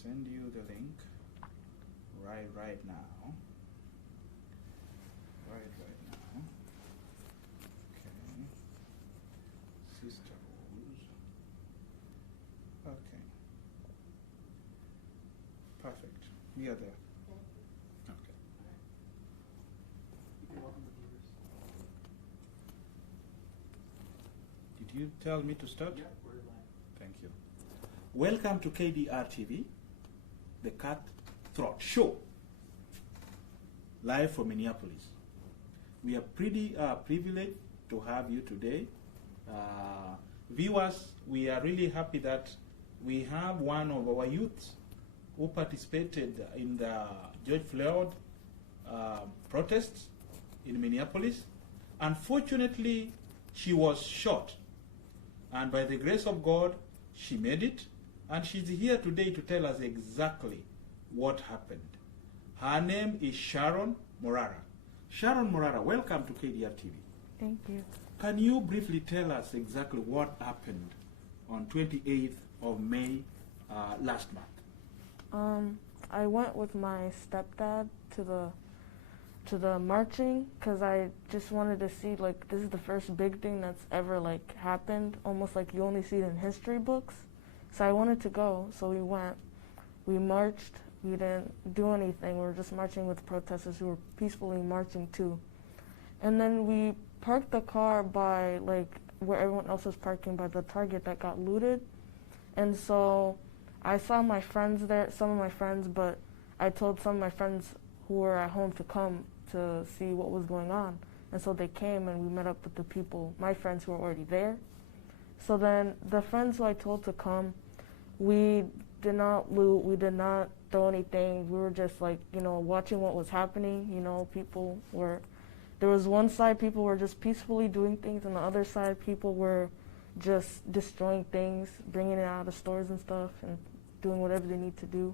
send you the link right now. Right now. Okay. Sisterhood. Okay. Perfect. We are there. Okay. Did you tell me to start? Yeah, we're live. Thank you. Welcome to KDR TV, the Cutthroat Show, live from Minneapolis. We are pretty privileged to have you today. Viewers, we are really happy that we have one of our youths who participated in the George Floyd protests in Minneapolis. Unfortunately, she was shot. And by the grace of God, she made it. And she's here today to tell us exactly what happened. Her name is Sharon Morara. Sharon Morara, welcome to KDR TV. Thank you. Can you briefly tell us exactly what happened on 28th of May last month? I went with my stepdad to the marching because I just wanted to see, like, this is the first big thing that's ever, like, happened, almost like you only see it in history books. So I wanted to go, so we went. We marched. We didn't do anything. We were just marching with protesters who were peacefully marching too. And then we parked the car by, like, where everyone else was parking, by the Target that got looted. And so I saw my friends there, some of my friends, but I told some of my friends who were at home to come to see what was going on. And so they came and we met up with the people, my friends who were already there. So then the friends who I told to come, we did not loot, we did not throw anything. We were just, like, you know, watching what was happening. You know, people were, there was one side people were just peacefully doing things, and the other side people were just destroying things, bringing it out of stores and stuff and doing whatever they need to do.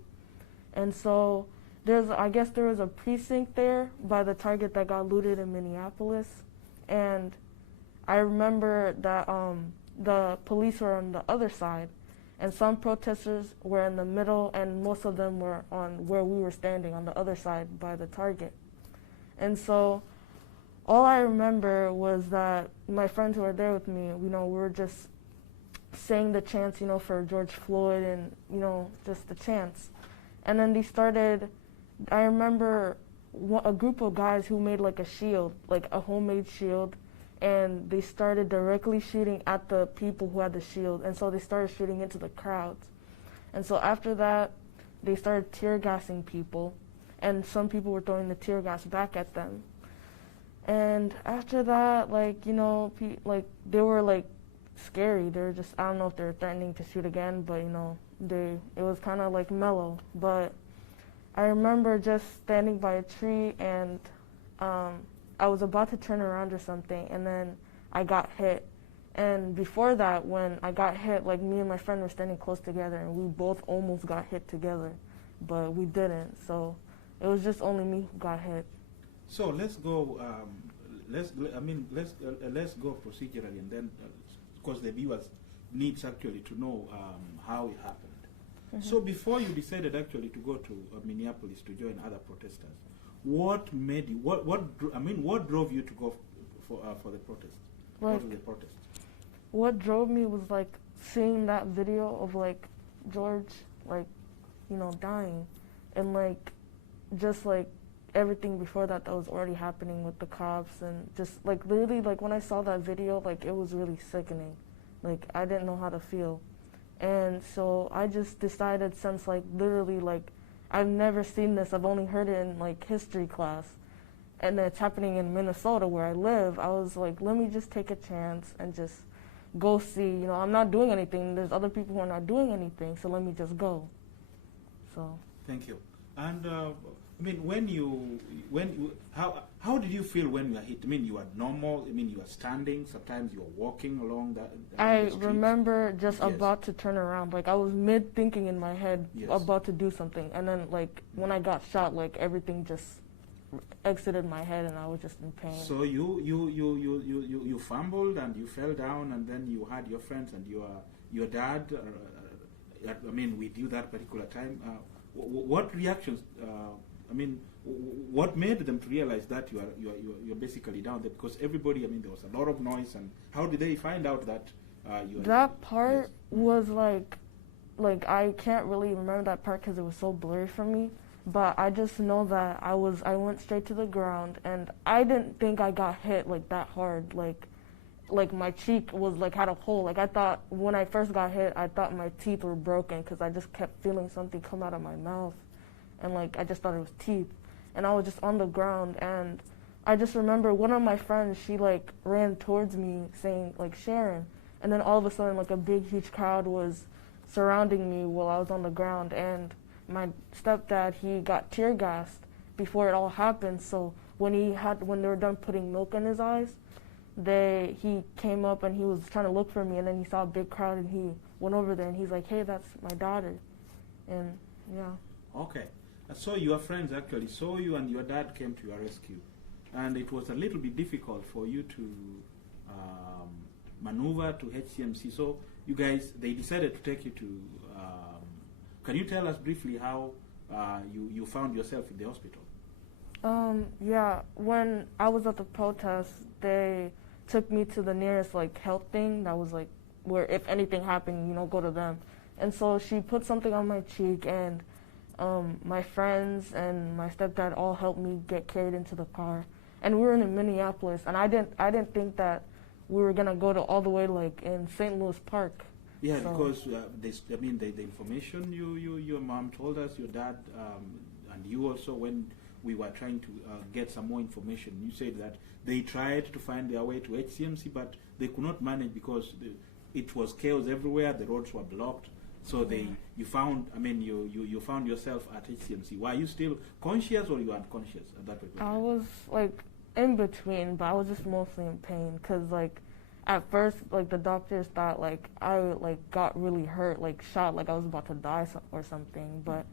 And so I guess there was a precinct there by the Target that got looted in Minneapolis. And I remember that the police were on the other side, and some protesters were in the middle, and most of them were on where we were standing on the other side by the Target. And so all I remember was that my friends who were there with me, you know, we were just saying the chants, you know, for George Floyd and, you know, just the chants. And then they started, I remember a group of guys who made like a shield, like a homemade shield, and they started directly shooting at the people who had the shield, and so they started shooting into the crowds. And so after that, they started tear gassing people, and some people were throwing the tear gas back at them. And after that, like, you know, like, they were like scary. They were just, I don't know if they were threatening to shoot again, but, you know, it was kind of like mellow. But I remember just standing by a tree, and I was about to turn around or something, and then I got hit. And before that, when I got hit, like, me and my friend were standing close together, and we both almost got hit together, but we didn't. So it was just only me who got hit. So let's go. Let's go procedurally, and then because the viewers needs actually to know how it happened. Mm-hmm. So before you decided actually to go to Minneapolis to join other protesters, what made you? What drove you to go for the protest? Like, go to the protest? What drove me was, like, seeing that video of, like, George, like, you know, dying, and, like, just, like, everything before that was already happening with the cops, and just, like, literally, like, when I saw that video, like, it was really sickening. Like, I didn't know how to feel. And so I just decided, since, like, literally, like, I've never seen this, I've only heard it in, like, history class, and it's happening in Minnesota where I live, I was like, let me just take a chance and just go see, you know, I'm not doing anything, there's other people who are not doing anything, so let me just go. So. Thank you. And how did you feel when you were hit? I mean, you were normal. I mean, you were standing. Sometimes you were walking along the I street. remember just Yes. about to turn around. Like, I was mid-thinking in my head, Yes. about to do something. And then, like, when I got shot, like, everything just exited my head, and I was just in pain. So you fumbled and you fell down, and then you had your friends and your dad I mean, with you that particular time. What reactions? I mean, what made them to realize that you're basically down there? Because everybody, I mean, there was a lot of noise, and how did they find out that you? That part was like I can't really remember that part because it was so blurry for me. But I just know that I went straight to the ground, and I didn't think I got hit like that hard. Like my cheek was like had a hole. Like I thought when I first got hit, I thought my teeth were broken because I just kept feeling something come out of my mouth, and like I just thought it was teeth. And I was just on the ground, and I just remember one of my friends, she like ran towards me saying like Sharon, and then all of a sudden like a big huge crowd was surrounding me while I was on the ground, and my stepdad, he got tear gassed before it all happened. So when they were done putting milk in his eyes, he came up and he was trying to look for me, and then he saw a big crowd and he went over there and he's like, "Hey, that's my daughter," and yeah. Okay, so your friends actually saw you and your dad came to your rescue, and it was a little bit difficult for you to maneuver to HCMC. So you guys, they decided to take you to. Can you tell us briefly how you found yourself in the hospital? Yeah, when I was at the protest, they took me to the nearest like health thing that was like where if anything happened, go to them. And so she put something on my cheek, and my friends and my stepdad all helped me get carried into the car. And we were in Minneapolis, and I didn't think that we were gonna go to all the way like in St. Louis Park. Yeah, so. Because the information your mom told us, your dad, and you also, when we were trying to get some more information, you said that they tried to find their way to HCMC, but they could not manage because it was chaos everywhere. The roads were blocked. So you found yourself at HCMC. Were you still conscious or you were unconscious at that point? I was like in between, but I was just mostly in pain because like. At first, like the doctors thought like I like got really hurt, like shot, like I was about to die or something. But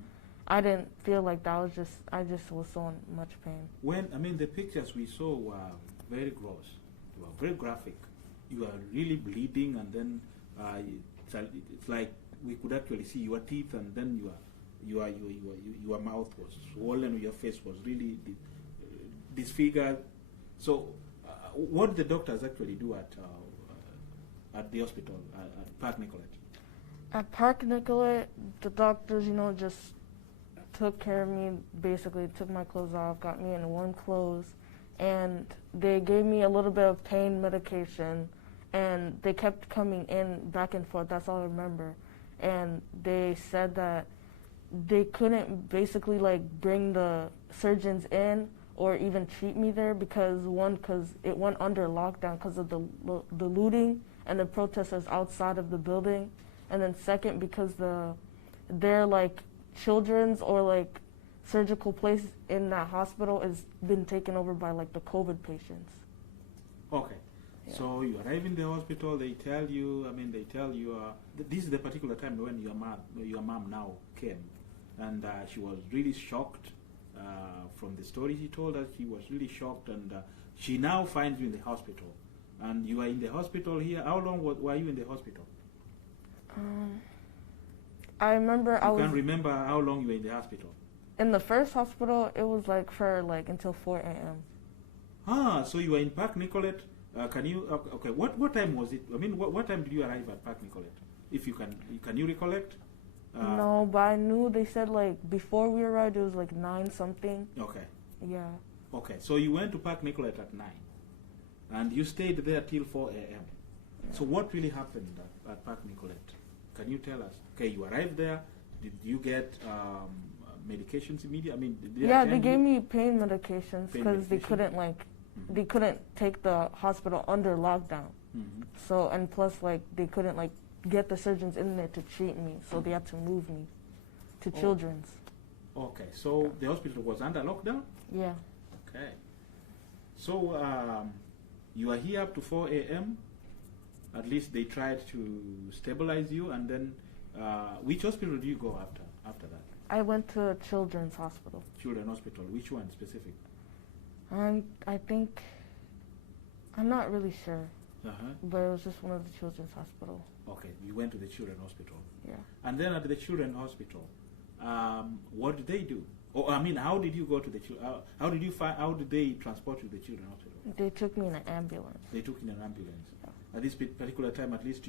I didn't feel like that. I just was so in much pain. The pictures we saw were very gross. They were very graphic. You were really bleeding, and then it's like we could actually see your teeth, and then your mouth was swollen, your face was really disfigured. So, what did the doctors actually do at the hospital at Park Nicollet? At Park Nicollet, the doctors, just took care of me, basically took my clothes off, got me in warm clothes, and they gave me a little bit of pain medication, and they kept coming in back and forth, that's all I remember. And they said that they couldn't basically like bring the surgeons in or even treat me there because it went under lockdown because of the looting and the protesters outside of the building, and then second because their like children's or like surgical place in that hospital has been taken over by like the COVID patients. Okay. Yeah. So you arrive in the hospital, they tell you, this is the particular time when your mom now came, and she was really shocked. From the story she told us, she was really shocked, and she now finds you in the hospital. And you are in the hospital here. How long were you in the hospital? I remember You can't remember how long you were in the hospital? In the first hospital, it was like for like until 4 a.m. So you were in Park Nicollet. Can you, okay, what time was it? What time did you arrive at Park Nicollet? If you can you recollect? No, but I knew they said like before we arrived it was like 9 something. Okay. Yeah. Okay, so you went to Park Nicollet at 9, and you stayed there till 4 a.m. Yeah. So what really happened at Park Nicollet? Can you tell us? Okay, you arrived there. Did you get medications immediately? They gave me pain medications because they couldn't they couldn't take the hospital under lockdown. Mm-hmm. So and plus like they couldn't like get the surgeons in there to treat me, so they had to move me to children's. Okay, so the hospital was under lockdown? Yeah. Okay. So you are here up to 4 a.m. At least they tried to stabilize you, and then which hospital do you go after that? I went to Children's Hospital. Children's Hospital. Which one specific? I think I'm not really sure. but it was just one of the children's hospital. Okay, you went to the children's hospital. Yeah. And then at the children's hospital, what did they do? Or I mean, how did you go to the how did you find? How did they transport you to the children's hospital? They took me in an ambulance. They took in an ambulance. Yeah. At this particular time, at least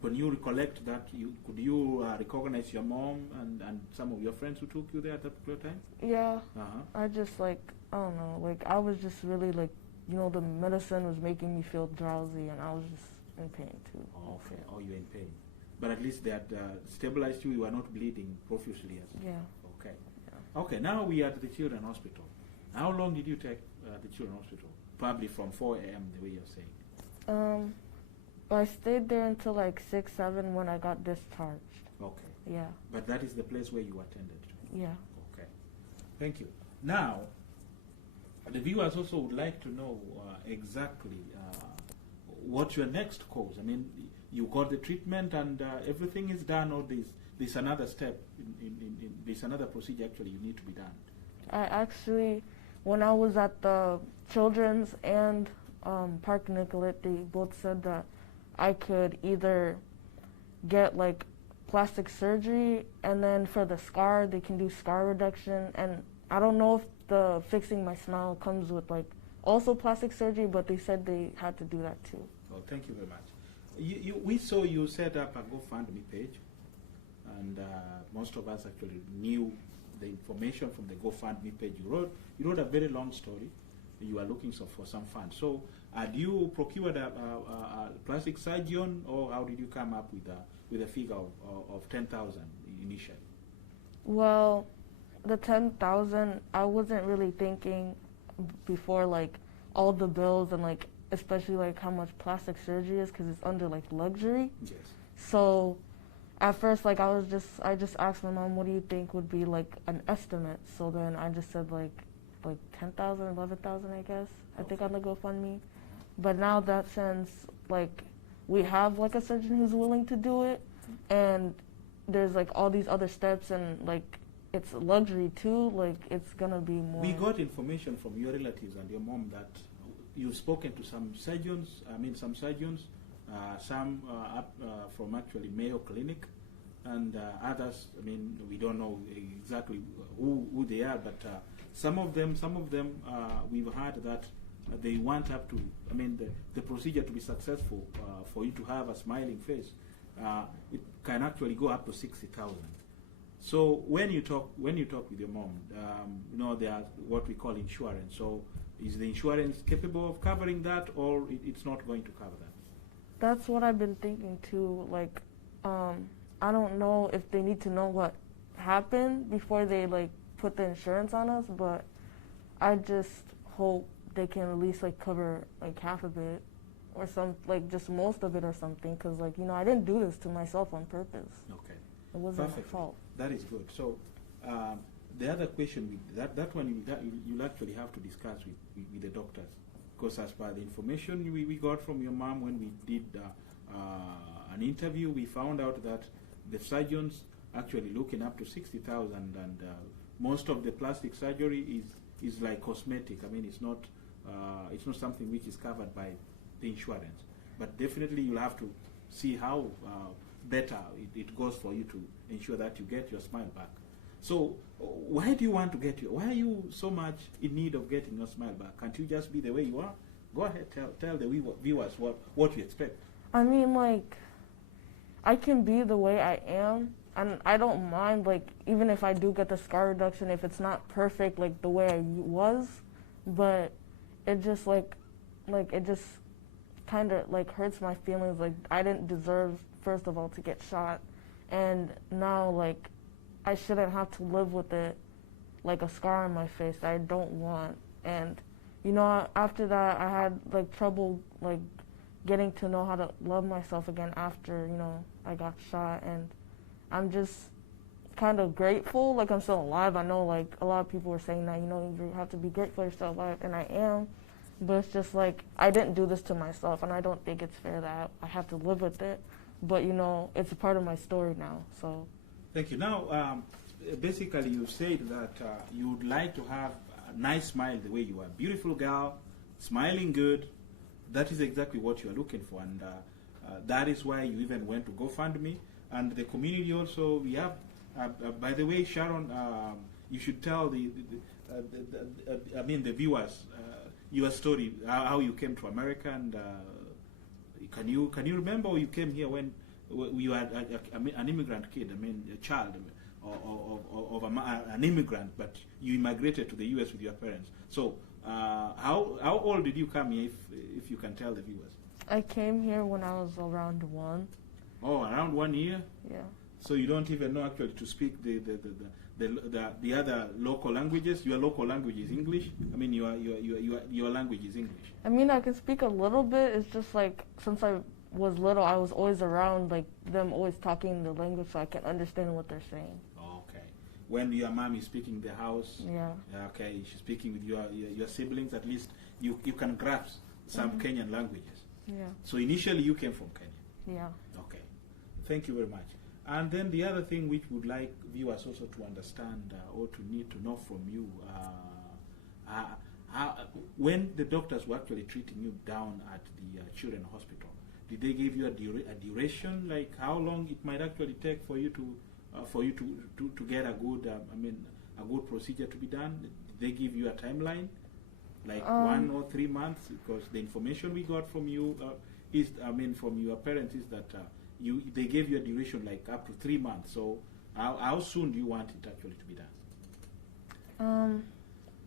when you recollect that, could you recognize your mom and some of your friends who took you there at that particular time? Yeah. I just I don't know, I was just really the medicine was making me feel drowsy, and I was just in pain too. Oh, okay. Oh, you're in pain. But at least they had stabilized you. You were not bleeding profusely. Yeah. Okay. Yeah. Okay, now we are at the children's hospital. How long did you take the children's hospital? Probably from 4 a.m., the way you're saying. I stayed there until 6, 7 when I got discharged. Okay. Yeah. But that is the place where you attended to? Yeah. Okay. Thank you. Now, the viewers also would like to know exactly what's your next course. I mean, you got the treatment and everything is done, or there's another step, there's another procedure actually you need to be done? I actually, when I was at the Children's and Park Nicollet, they both said that I could either get plastic surgery, and then for the scar, they can do scar reduction. And I don't know if the fixing my smile comes with also plastic surgery, but they said they had to do that too. Oh, thank you very much. We saw you set up a GoFundMe page, and most of us actually knew the information from the GoFundMe page you wrote. You wrote a very long story. You are looking for some funds. So, had you procured a plastic surgeon, or how did you come up with a figure of 10,000 initially? Well, the 10,000, I wasn't really thinking before all the bills and especially how much plastic surgery is, because it's under luxury. Yes. So at first I just asked my mom, what do you think would be an estimate? So then I just said 10,000, 11,000, I guess. I think on the GoFundMe. But now that since we have a surgeon who's willing to do it, and there's all these other steps, and it's luxury too, it's gonna be more. We got information from your relatives and your mom that you've spoken to some surgeons, some from actually Mayo Clinic, and others, we don't know exactly who they are, but some of them we've heard that they want up to, the procedure to be successful, for you to have a smiling face, it can actually go up to 60,000. So when you talk with your mom, there are what we call insurance. So is the insurance capable of covering that, or it's not going to cover that? That's what I've been thinking too. I don't know if they need to know what happened before they put the insurance on us, but I just hope they can at least cover half of it, or some just most of it or something, because I didn't do this to myself on purpose. Okay. It wasn't Perfect. my fault. That is good. So the other question, that one you'll actually have to discuss with the doctors, because as per the information we got from your mom when we did an interview, we found out that the surgeons actually looking up to 60,000, and most of the plastic surgery is cosmetic. It's not something which is covered by the insurance. But definitely you'll have to see how better it goes for you to ensure that you get your smile back. So why do you want to why are you so much in need of getting your smile back? Can't you just be the way you are? Go ahead, tell the viewers what you expect. I can be the way I am, and I don't mind, even if I do get the scar reduction, if it's not perfect, the way I was, but it just, it just kind of, hurts my feelings, I didn't deserve, first of all, to get shot, and now, I shouldn't have to live with it, a scar on my face that I don't want, and, after that, I had, trouble, getting to know how to love myself again after, I got shot, and I'm just kind of grateful, I'm still alive. I know, a lot of people were saying that, you have to be grateful you're still alive, and I am, but it's just, I didn't do this to myself, and I don't think it's fair that I have to live with it, but, it's a part of my story now, so. Thank you. Now, basically you said that you would like to have a nice smile the way you are. Beautiful girl, smiling good, that is exactly what you are looking for, and that is why you even went to GoFundMe, and the community also. We have, by the way, Sharon, you should tell the viewers your story, how you came to America, and can you remember you came here when you were an immigrant kid? A child of an immigrant, but you immigrated to the U.S. with your parents. So, how old did you come here, if you can tell the viewers? I came here when I was around 1. Oh, around 1 year? Yeah. So you don't even know actually to speak the other local languages. Your local language is English. Your language is English. I can speak a little bit. It's just like since I was little, I was always around like them, always talking the language, so I can understand what they're saying. Okay. When your mom is speaking in the house, yeah. Okay, she's speaking with your siblings. At least you can grasp some Kenyan languages. Yeah. So initially you came from Kenya. Yeah. Okay. Thank you very much. And then the other thing which would like viewers also to understand or to need to know from you, when the doctors were actually treating you down at the children's hospital, did they give you a duration, like how long it might actually take for you to get a good a good procedure to be done? Did they give you a timeline, like 1 or 3 months? Because the information we got from you from your parents is that they gave you a duration like up to 3 months. So how soon do you want it actually to be done?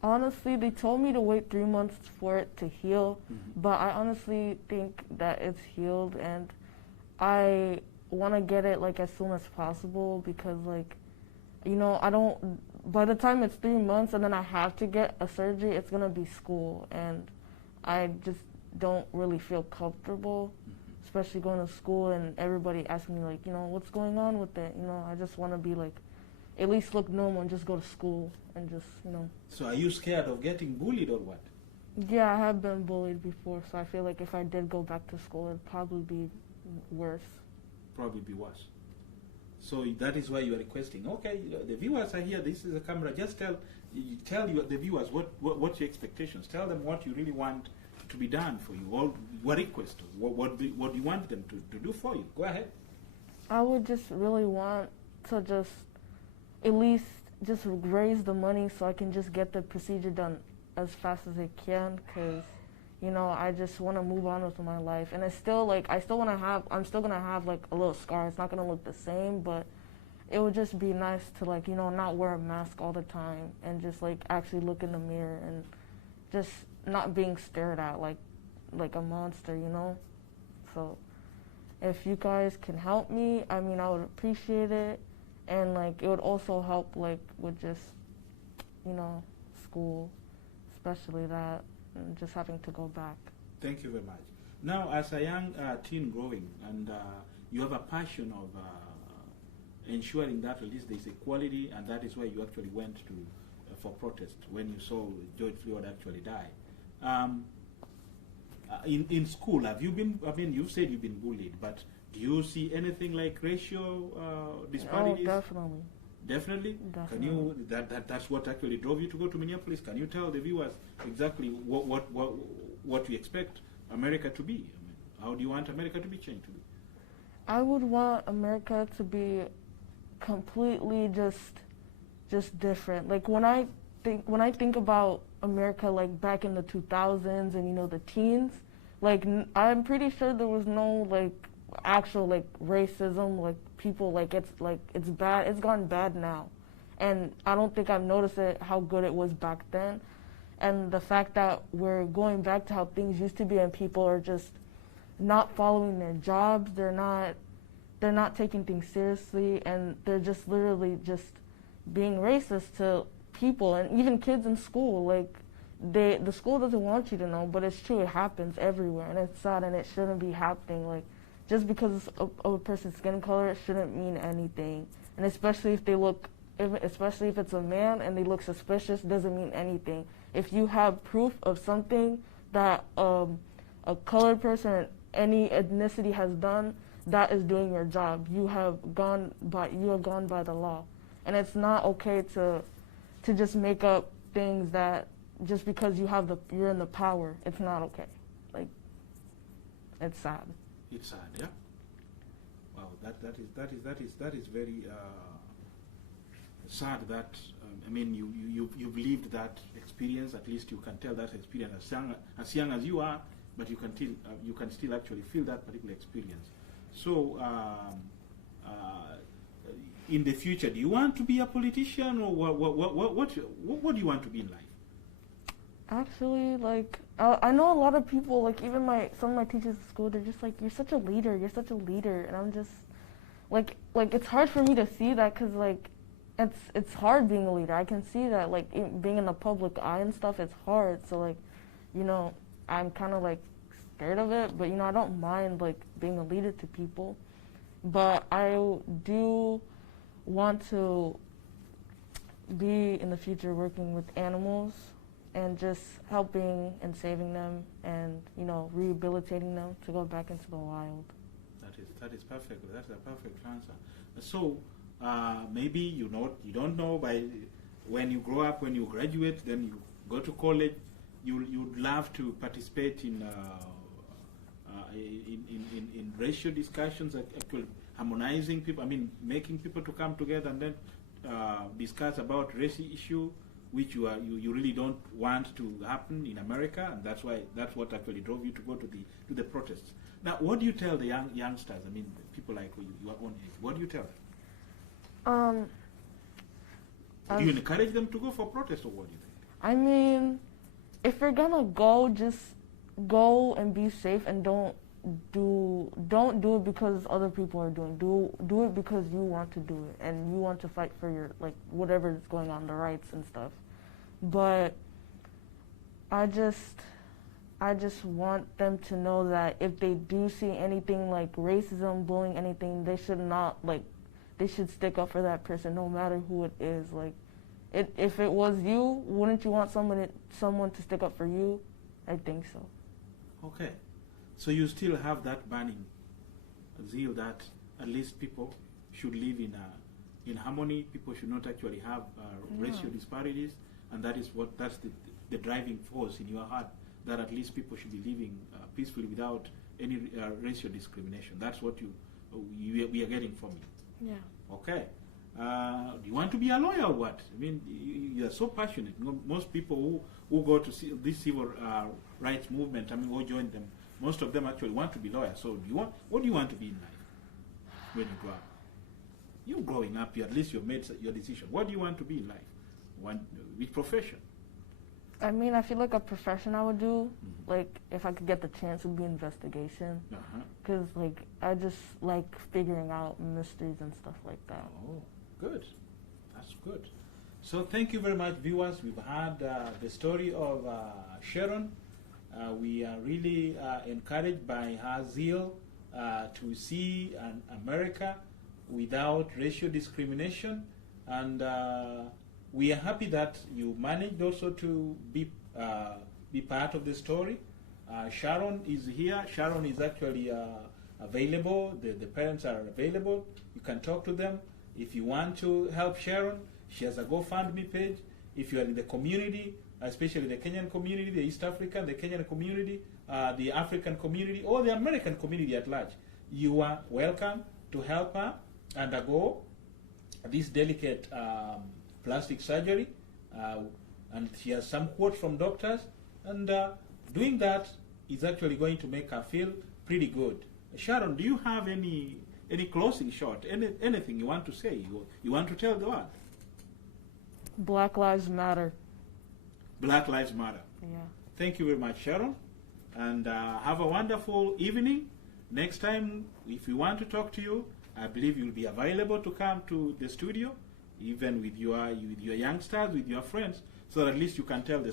Honestly, they told me to wait 3 months for it to heal, but I honestly think that it's healed, and I want to get it like as soon as possible because I don't. By the time it's 3 months and then I have to get a surgery, it's gonna be school, and I just don't really feel comfortable, especially going to school and everybody asking me what's going on with it. I just want to be at least look normal and just go to school and just. So are you scared of getting bullied or what? Yeah, I have been bullied before, so I feel like if I did go back to school, it'd probably be worse. Probably be worse. So that is why you are requesting. Okay, the viewers are here. This is a camera. Just tell the viewers what's your expectations. Tell them what you really want to be done for you, or what request, what do you want them to do for you. Go ahead. I would just really want to just at least just raise the money so I can just get the procedure done as fast as I can, because I just want to move on with my life, and it's still I'm still gonna have a little scar. It's not gonna look the same, but it would just be nice to not wear a mask all the time and just actually look in the mirror and just not being stared at like a monster, So if you guys can help me, I would appreciate it, and it would also help with just school, especially that, and just having to go back. Thank you very much. Now, as a young teen growing, and you have a passion of ensuring that at least there's equality, and that is why you actually went to for protest when you saw George Floyd actually die. In school, have you been? You've said you've been bullied, but do you see anything like racial disparities? Oh, definitely. Definitely? Can you? That's what actually drove you to go to Minneapolis. Can you tell the viewers exactly what you expect America to be? How do you want America to be changed to be? I would want America to be completely just different. When I think about America back in the 2000s and the teens, I'm pretty sure there was no actual racism, people it's bad. It's gone bad now, and I don't think I've noticed how good it was back then, and the fact that we're going back to how things used to be and people are just not following their jobs. They're not taking things seriously, and they're just literally just being racist to people and even kids in school. The school doesn't want you to know, but it's true. It happens everywhere, and it's sad, and it shouldn't be happening. Just because of a person's skin color, it shouldn't mean anything. And especially if it's a man and they look suspicious, doesn't mean anything. If you have proof of something that a colored person, any ethnicity has done, that is doing your job. You have gone by the law, and it's not okay to just make up things that just because you're in the power, it's not okay. it's sad. It's sad, yeah. Wow, that is very sad. That I mean, you've lived that experience. At least you can tell that experience as young as you are, but you can still actually feel that particular experience. So, in the future, do you want to be a politician, or what do you want to be in life? Actually, like, I know a lot of people, like, even some of my teachers at school, they're just like, you're such a leader, and I'm just, like, it's hard for me to see that, because, like, it's hard being a leader. I can see that, like, being in the public eye and stuff, it's hard, so, like, you know, I'm kind of, like, scared of it, but, you know, I don't mind, like, being a leader to people, but I do want to be, in the future, working with animals, and just helping and saving them, and, you know, rehabilitating them to go back into the wild. That is perfect. That's a perfect answer. So maybe you don't know, by when you grow up, when you graduate, then you go to college, you'd love to participate in racial discussions, actually harmonizing people. I mean, making people to come together and then discuss about racial issue, which you really don't want to happen in America, and that's what actually drove you to go to the protests. Now, what do you tell the youngsters? I mean, people like your own age. What do you tell them? Do you encourage them to go for protests, or what do you think? I mean, if you're gonna go, just go and be safe, and don't do it because other people are doing. Do it because you want to do it, and you want to fight for your, like, whatever is going on, the rights and stuff. But I just want them to know that if they do see anything like racism, bullying, anything, they should stick up for that person, no matter who it is. Like, if it was you, wouldn't you want someone to stick up for you? I think so. Okay. So you still have that burning zeal that at least people should live in harmony. People should not actually have racial disparities, and that's the driving force in your heart, that at least people should be living peacefully without any racial discrimination. That's what we are getting from you. Yeah. Okay. Do you want to be a lawyer or what? I mean, you are so passionate. Most people who go to see this civil rights movement, I mean, who join them, most of them actually want to be lawyers. So what do you want to be in life when you grow up? You growing up, at least you've made your decision. What do you want to be in life? Which profession? I mean, I feel like a profession I would do, like, if I could get the chance, would be investigation. Because, like, I just like figuring out mysteries and stuff like that. Oh, good. That's good. So thank you very much, viewers. We've had the story of Sharon. We are really encouraged by her zeal to see an America without racial discrimination, and we are happy that you managed also to be part of the story. Sharon is here. Sharon is actually available. The parents are available. You can talk to them. If you want to help Sharon, she has a GoFundMe page. If you are in the community, especially the Kenyan community, the East African, the Kenyan community, the African community, or the American community at large, you are welcome to help her undergo this delicate plastic surgery. And she has some quotes from doctors, and doing that is actually going to make her feel pretty good. Sharon, do you have any closing shot, anything you want to say, you want to tell the world? Black Lives Matter. Black Lives Matter. Yeah. Thank you very much, Sharon. And have a wonderful evening. Next time, if we want to talk to you, I believe you'll be available to come to the studio, even with your youngsters, with your friends, so that at least you can tell the